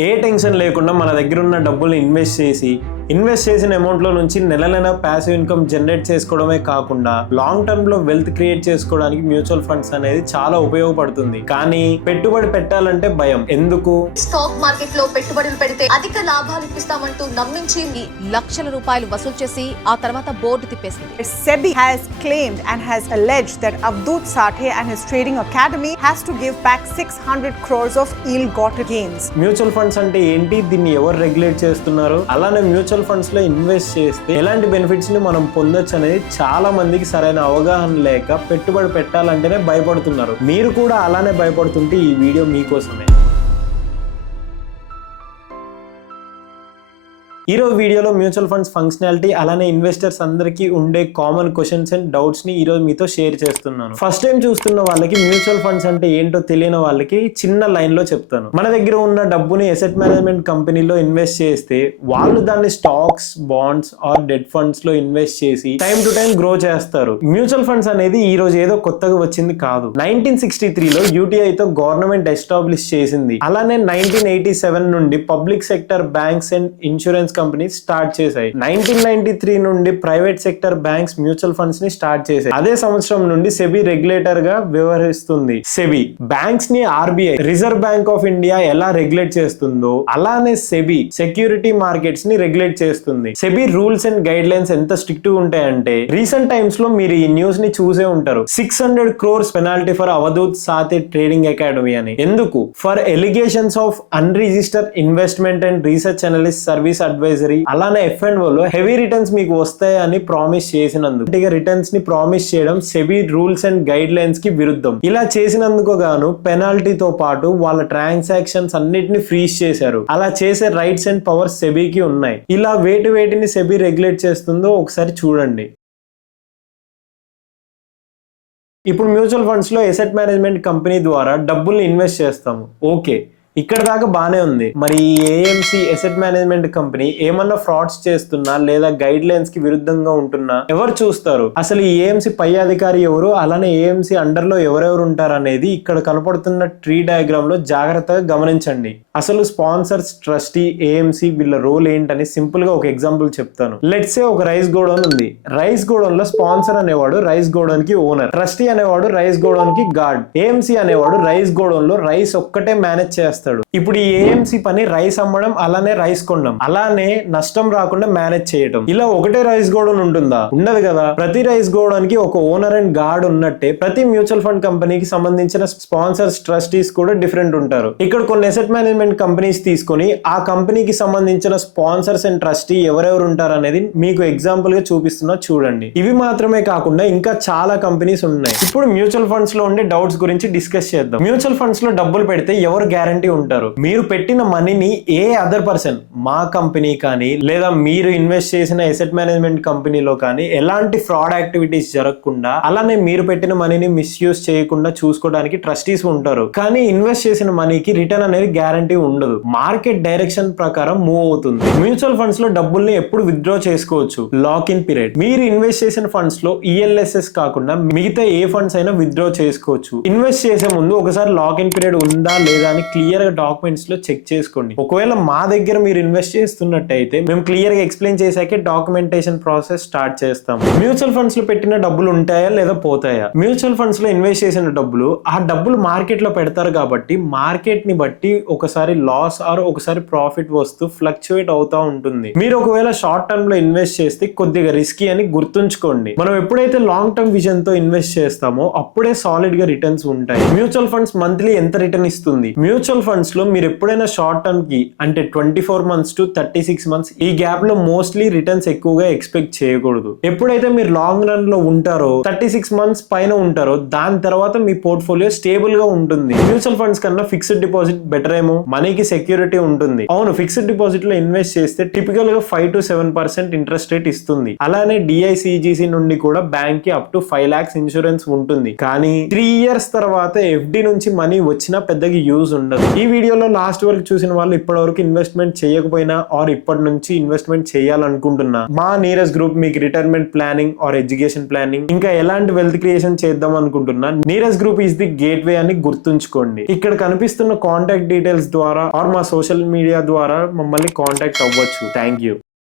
ఏ tension లేకుండా మన దగ్గర ఉన్న డబ్బుల్ని ఇన్వెస్ట్ చేసిన అమౌంట్ లో నుంచి నెల ప్యాసివ్ ఇన్కమ్ జనరేట్ చేసుకోవడమే కాకుండా లాంగ్ టర్మ్ లో వెల్త్ క్రియేట్ చేసుకోవడానికి మ్యూచువల్ ఫండ్స్ అనేది చాలా ఉపయోగపడుతుంది. కానీ పెట్టుబడి పెట్టాలంటే భయం. ఎందుకు? స్టాక్ మార్కెట్ లో పెట్టుబడులు పెడితే అధిక లాభాలు ఇప్పిస్తామంటూ నమ్మించి లక్షల రూపాయలు వసూలు చేసి ఆ తర్వాత board తిప్పేసింది. SEBI has claimed and has alleged that Avadhoot Sathe and his trading academy has to give back 600 crores of ill-gotten gains. Mutual funds అంటే ఏంటి? దీన్ని ఎవరు రెగ్యులేట్ చేస్తున్నారు? అలానే మ్యూచువల్ ఫండ్స్ లో ఇన్వెస్ట్ చేస్తే ఎలాంటి బెనిఫిట్స్ ని మనం పొందొచ్చు అనేది చాలా మందికి సరైన అవగాహన లేక పెట్టుబడి పెట్టాలంటేనే భయపడుతున్నారు. మీరు కూడా అలానే భయపడుతుంటే ఈ వీడియో మీకోసమే. ఈరోజు వీడియోలో మ్యూచువల్ ఫండ్స్ ఫంక్షనాలిటీ అలానే ఇన్వెస్టర్స్ అందరికీ ఉండే కామన్ క్వశ్చన్స్ అండ్ డౌట్స్ ని ఈరోజు మీతో షేర్ చేస్తున్నాను. ఫస్ట్ టైం చూస్తున్న వాళ్ళకి మ్యూచువల్ ఫండ్స్ అంటే ఏంటో తెలియని వాళ్ళకి చిన్న లైన్ లో చెప్తాను. మన దగ్గర ఉన్న డబ్బుని అసెట్ మేనేజ్మెంట్ కంపెనీలో ఇన్వెస్ట్ చేస్తే వాళ్ళు దాన్ని stocks, bonds or debt funds లో ఇన్వెస్ట్ చేసి టైం టు టైం గ్రో చేస్తారు. మ్యూచువల్ ఫండ్స్ అనేది ఈ రోజు ఏదో కొత్తగా వచ్చింది కాదు. 1963లో UTI తో గవర్నమెంట్ ఎస్టాబ్లిష్ చేసింది. అలానే 1987 నుండి public sector banks and insurance companies start చేశాయి. 1993 నుండి private sector banks mutual funds ని స్టార్ట్ చేశాయి. అదే సంవత్సరం నుండి సెబీ రెగ్యులేటర్ గా వ్యవహరిస్తుంది. సెబీ బ్యాంక్స్ ని RBI reserve bank of India ఎలా రెగ్యులేట్ చేస్తుందో అలానే సెబీ సెక్యూరిటీ మార్కెట్స్ ని రెగ్యులేట్ చేస్తుంది. SEBI rules and guide lines ఎంత స్ట్రిక్ట్ గా ఉంటాయంటే రీసెంట్ టైమ్స్ లో మీరు ఈ న్యూస్ ని చూసే ఉంటారు. 600 crores penalty for Avadhut Sathe trading academy అని. ఎందుకు? For allegations of unregistered investment and research analyst service advisory అలానే F&O లో హెవీ రిటర్న్స్ మీకు వస్తాయని ప్రామిస్ చేసినందుకు రిటర్న్స్ ని ప్రామిస్ చేయడం SEBI rules and guide lines కి విరుద్ధం. ఇలా చేసినందుకు గాను పెనాల్టీతో పాటు వాళ్ళ ట్రాన్సాక్షన్స్ అన్నిటిని ఫ్రీజ్ చేశారు. అలా చేసే రైట్స్ అండ్ పవర్స్ సెబీకి ఉన్నాయి. ఇలా వేటిని సెబీ రెగ్యులేట్ చేస్తుందో ఒకసారి చూడండి. ఇప్పుడు మ్యూచువల్ ఫండ్స్ లో అసెట్ మేనేజ్మెంట్ కంపెనీ ద్వారా డబ్బుల్ని ఇన్వెస్ట్ చేస్తాము. ఓకే, ఇక్కడ దాకా బానే ఉంది. మరి ఈ AMC అసెట్ మేనేజ్మెంట్ కంపెనీ ఏమన్నా ఫ్రాడ్స్ చేస్తున్నా లేదా గైడ్ లైన్స్ కి విరుద్ధంగా ఉంటున్నా ఎవరు చూస్తారు? అసలు ఈ AMC పై అధికారి ఎవరు, అలానే AMC అండర్ లో ఎవరెవరు ఉంటారు అనేది ఇక్కడ కనపడుతున్న ట్రీ డయాగ్రామ్ లో జాగ్రత్తగా గమనించండి. అసలు స్పాన్సర్స్, ట్రస్టీ, AMC వీళ్ళ రోల్ ఏంటని సింపుల్ గా ఒక ఎగ్జాంపుల్ చెప్తాను. లెట్స్ సే ఒక రైస్ గోడౌన్ ఉంది. రైస్ గోడౌన్ లో స్పాన్సర్ అనేవాడు రైస్ గోడౌన్ కి ఓనర్, ట్రస్టీ అనేవాడు రైస్ గోడౌన్ కి గార్డ్, AMC అనేవాడు రైస్ గోడౌన్ లో రైస్ ఒక్కటే మేనేజ్ చేస్తాడు. ఇప్పుడు ఈ AMC పని రైస్ అమ్మడం అలానే రైస్ కొనడం అలానే నష్టం రాకుండా మేనేజ్ చేయడం. ఇలా ఒకటే రైస్ గోడౌన్ ఉంటుందా? ఉండదు కదా. ప్రతి రైస్ గోడౌన్ కి ఒక ఓనర్ అండ్ గార్డ్ ఉన్నట్టే ప్రతి మ్యూచువల్ ఫండ్ కంపెనీకి సంబంధించిన స్పాన్సర్స్, ట్రస్టీస్ కూడా డిఫరెంట్ ఉంటారు. ఇక్కడ కొన్ని అసెట్ మేనేజ్మెంట్ కంపెనీస్ తీసుకొని ఆ కంపెనీకి సంబంధించిన స్పాన్సర్స్ అండ్ ట్రస్టీ ఎవరెవరు ఉంటారు అనేది మీకు ఎగ్జాంపుల్ గా చూపిస్తున్నా చూడండి. ఇవి మాత్రమే కాకుండా ఇంకా చాలా కంపెనీస్ ఉన్నాయి. ఇప్పుడు మ్యూచువల్ ఫండ్స్ లో ఉండే డౌట్స్ గురించి డిస్కస్ చేద్దాం. మ్యూచువల్ ఫండ్స్ లో డబ్బులు పెడితే ఎవరు గ్యారంటీ ఉంటారు? మీరు పెట్టిన మనీని ఏ అదర్ పర్సన్, మా కంపెనీ కానీ లేదా మీరు ఇన్వెస్ట్ చేసిన అసెట్ మేనేజ్మెంట్ కంపెనీలో కానీ ఎలాంటి ఫ్రాడ్ యాక్టివిటీస్ జరగకుండా అలానే మీరు పెట్టిన మనీని మిస్యూజ్ చేయకుండా చూసుకోవడానికి ట్రస్టీస్ ఉంటారు. కానీ ఇన్వెస్ట్ చేసిన మనీకి రిటర్న్ అనేది గ్యారంటీ ఉండదు. మార్కెట్ డైరెక్షన్ ప్రకారం మూవ్ అవుతుంది. మ్యూచువల్ ఫండ్స్ లో డబ్బుల్ని ఎప్పుడు విత్డ్రా చేసుకోవచ్చు. Lock in period. మీరు ఇన్వెస్ట్ చేసిన ఫండ్స్ లో ELSS కాకుండా మిగతా ఏ ఫండ్స్ అయినా విత్డ్రా చేసుకోవచ్చు. ఇన్వెస్ట్ చేసే ముందు ఒకసారి లాక్ ఇన్ పీరియడ్ ఉందా లేదా అని క్లియర్ గా డాక్యుమెంట్స్ లో చెక్ చేసుకోండి. ఒకవేళ మా దగ్గర మీరు ఇన్వెస్ట్ చేస్తున్నట్టయితే మేము క్లియర్ గా ఎక్స్ప్లెయిన్ చేశాకే డాక్యుమెంటేషన్ ప్రాసెస్ స్టార్ట్ చేస్తాం. మ్యూచువల్ ఫండ్స్ లో పెట్టిన డబ్బులు ఉంటాయా లేదా పోతాయా? మ్యూచువల్ ఫండ్స్ లో ఇన్వెస్ట్ చేసిన డబ్బులు ఆ డబ్బులు మార్కెట్ లో పెడతారు కాబట్టి మార్కెట్ ని బట్టి ఒకసారి లాస్ ఆర్ ఒకసారి ప్రాఫిట్ వస్తూ ఫ్లక్చువేట్ అవుతా ఉంటుంది. మీరు ఒకవేళ షార్ట్ టర్మ్ లో ఇన్వెస్ట్ చేస్తే కొద్దిగా రిస్కీ అని గుర్తుంచుకోండి. మనం ఎప్పుడైతే లాంగ్ టర్మ్ విజన్ తో ఇన్వెస్ట్ చేస్తామో అప్పుడే సాలిడ్ గా రిటర్న్స్ ఉంటాయి. మ్యూచువల్ ఫండ్స్ మంత్లీ ఎంత రిటర్న్ ఇస్తుంది? మ్యూచువల్ ఫండ్స్ లో మీరు ఎప్పుడైనా షార్ట్ టర్మ్ కి అంటే 24 months to 36 months ఈ గ్యాప్ లో మోస్ట్లీ రిటర్న్స్ ఎక్కువగా ఎక్స్పెక్ట్ చేయకూడదు. ఎప్పుడైతే మీరు లాంగ్ రన్ లో ఉంటారో 36 months పైన ఉంటారో దాని తర్వాత మీ పోర్ట్ఫోలియో స్టేబుల్ గా ఉంటుంది. మ్యూచువల్ ఫండ్స్ కన్నా ఫిక్స్డ్ డిపాజిట్ బెటర్ ఏమో. మనీకి సెక్యూరిటీ ఉంటుంది. అవును, ఫిక్స్డ్ డిపాజిట్ లో ఇన్వెస్ట్ చేస్తే టిపికల్ గా 5 to 7% ఇంట్రెస్ట్ రేట్ ఇస్తుంది. అలానే DICGC నుండి కూడా బ్యాంక్ కి అప్ టు 5 lakhs ఇన్సూరెన్స్ ఉంటుంది. కానీ 3 years తర్వాత FD నుంచి మనీ వచ్చినా పెద్దగా యూజ్ ఉండదు. ఈ ఈ వీడియోలో లాస్ట్ వరకు చూసిన వాళ్ళు ఇప్పటి వరకు ఇన్వెస్ట్మెంట్ చేయకపోయినా ఆర్ ఇప్పటి నుంచి ఇన్వెస్ట్మెంట్ చేయాలనుకుంటున్నా మా నీరజ్ గ్రూప్ మీకు retirement planning or education planning ఇంకా ఎలాంటి వెల్త్ క్రియేషన్ చేద్దాం అనుకుంటున్నా Neeraj group is the gateway అని గుర్తుంచుకోండి. ఇక్కడ కనిపిస్తున్న కాంటాక్ట్ డీటెయిల్స్ ద్వారా ఆర్ మా సోషల్ మీడియా ద్వారా మమ్మల్ని కాంటాక్ట్ అవ్వచ్చు. Thank you.